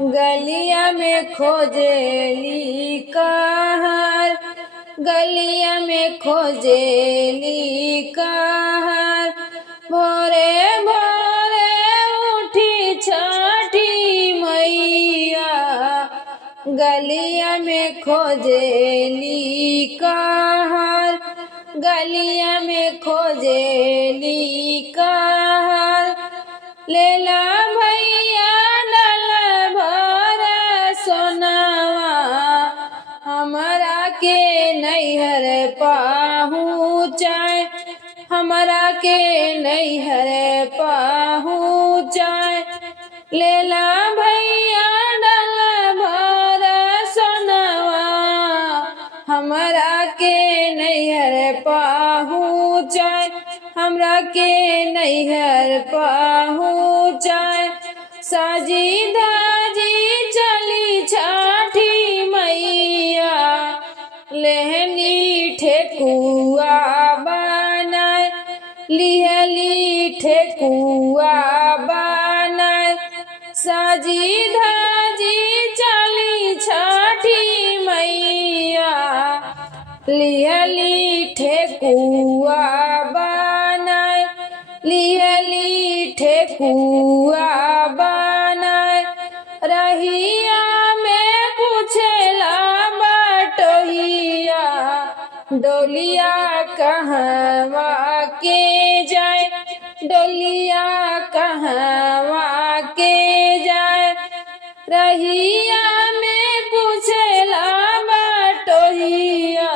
गलिया में खोजेली कहर, गलिया में खोजेली कहर। भोरे भोरे उठी छठी मैया, गलिया में खोजेली कहर, गलिया में खोजेली कहर। लेला भैया डाल भर सोनावा, हमरा के नैहर पहुँचाए, हमरा के नैहर पहुँचाए। लेला भैया डाल भर सोनावा, हमरा के नैहर पहुँचाए, हमरा के नैहर पहुँचाए। साजी धाजी चली छठी मैया, लेहनी ठेकुआ बनाए, लिहली ठेकुआ बनाए। साजी धाजी चली छठी मैया, लिहली ठेकुआ बनाए, लिहली ठेकुआ बनाए। रहिया में पूछेला बटोहिया, डोलिया कहवा के जाए, डोलिया कहवा के जाए। रहिया में पूछेला बटोहिया,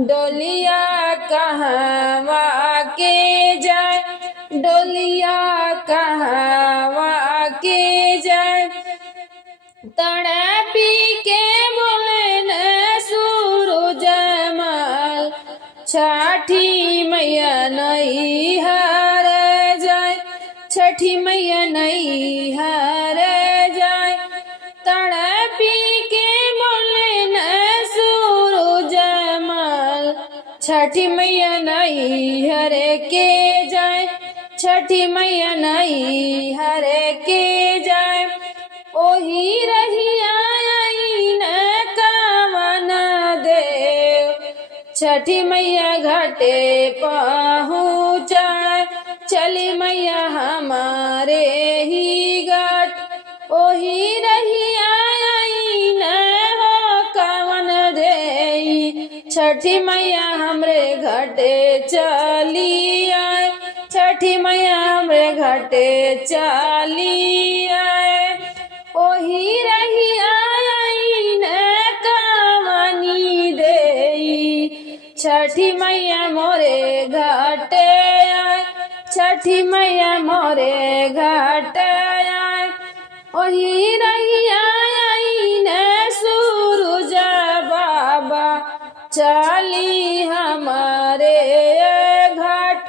डोलिया कहवा के जाए, डोलिया कहवा के जाए। तड़पी के बोले न सूरज मल, छठी मैया नैहर जाए, छठी मैया नैहर जाए। तड़पी के बोले न सूरज मल, छठी मैया नैहर के जाए, छठी मैया नैहर के जाए। ओही रहिया आई न कवन देव, छठी मैया घाटे पहुँचाए, चली मैया हमारे ही घाट। ओही रहिया आई न हो कवन देई, छठी मैया हमरे घाटे चली आए, छठी मैया हमरे घाटे चली आए। ओही रहिया आई न कवनी देई, छठी मैया मोरे घाटे आए, छठी मैया मोरे घाटे आए। ओही रहिया आई न सूरज बाबा, चली हमारे घाट,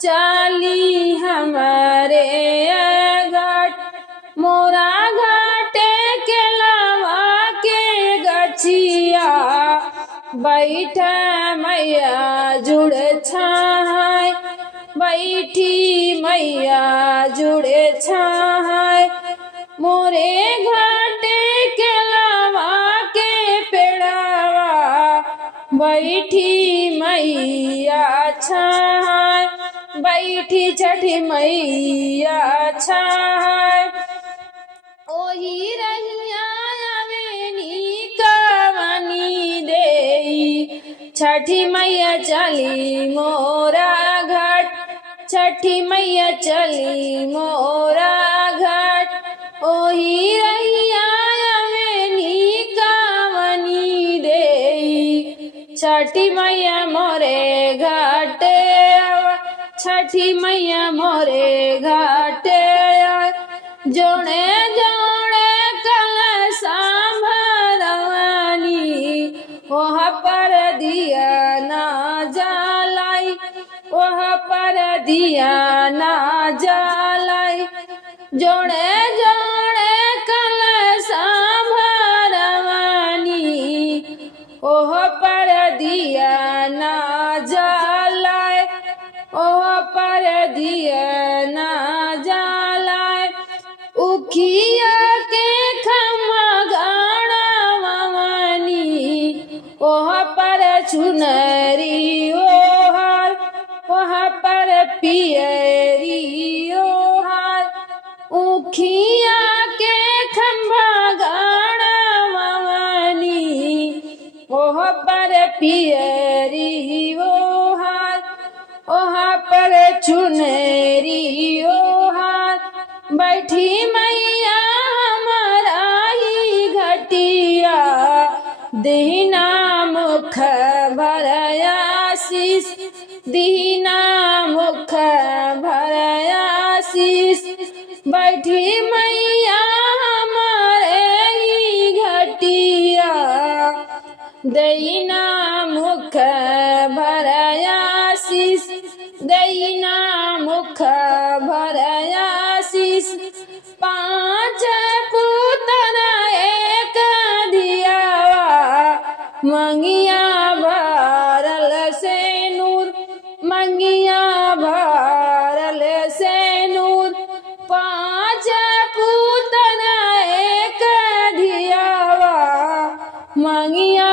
चली हमारे घाट। मोरा घाटे के लावा के गछिया, बैठा मैया जुड़े छाए, बैठी मैया जुड़े छाए। मोरे घाटे के लावा के पेड़ावा, बैठी मैया छाए, बैठी छठी मैया छाए। ओही रहिया आवेनी कवनी देई, छठी मैया चली मोरा घाट, छठी मैया चली मोरा घाट। ओही रहिया आवेनी कवनी देई, छठी मैया मोरे घाटे आवा, छठी मैया मोरे घाटे आवा। जोड़े जोड़े कलशा भरवानी, वहाँ पर दिया ना जलाई, वहाँ पर दिया ना जलाई। जोड़े जोड़े कलशा भरवानी, वहाँ पर दिया ना जलाई, वहाँ पर दिया ना जलाई। उखिया के वहाँ पर पियरी ओहार उखिया के खम्भा गाना मवानी ओह पर पियरी ओहार ओहाँ पर चुनरी ओहार बैठी मैया हमाराई घटिया दीना मुख भरया शीस दीना मुख भरया शीस बैठी मैया हमारे घटिया दीना मुख भरया शीस दीना मुख भरया शीस पांच पुतना एक दियावा मंगिया भरल से नूर मंगिया भरल से नूर पांच पुतना एक दियावा मंगिया